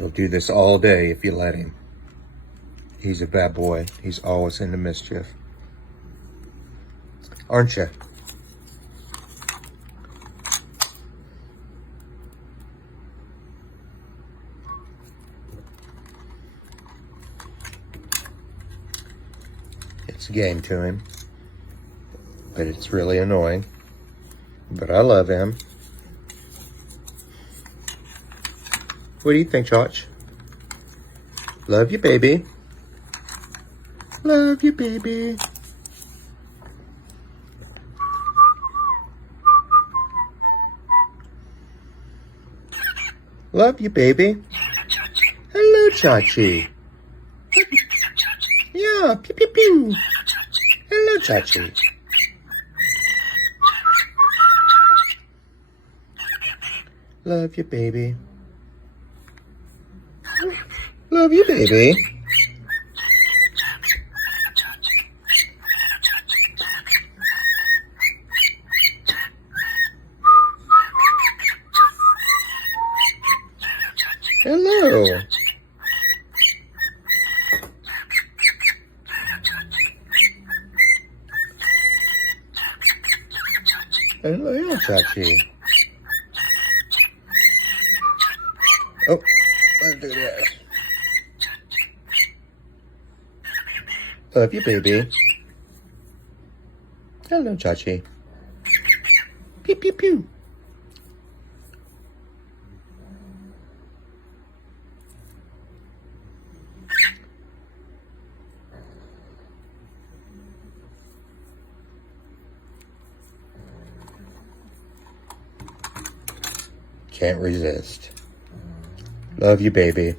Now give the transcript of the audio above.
He'll do this all day if you let him. He's a bad boy. He's always into mischief. Aren't you? It's a game to him, but it's really annoying. But I love him. What do you think, Josh? Love you, baby. Love you, baby. Love you, baby. Hello, Chachi. Yeah, pew, pew, pew. Hello, Chachi. Love you, baby. Love you, baby. Hello. Hello, Chachi. Oh, don't do that. Love you, baby. Hello, Chachi. Pew, pew, pew. Can't resist. Love you, baby.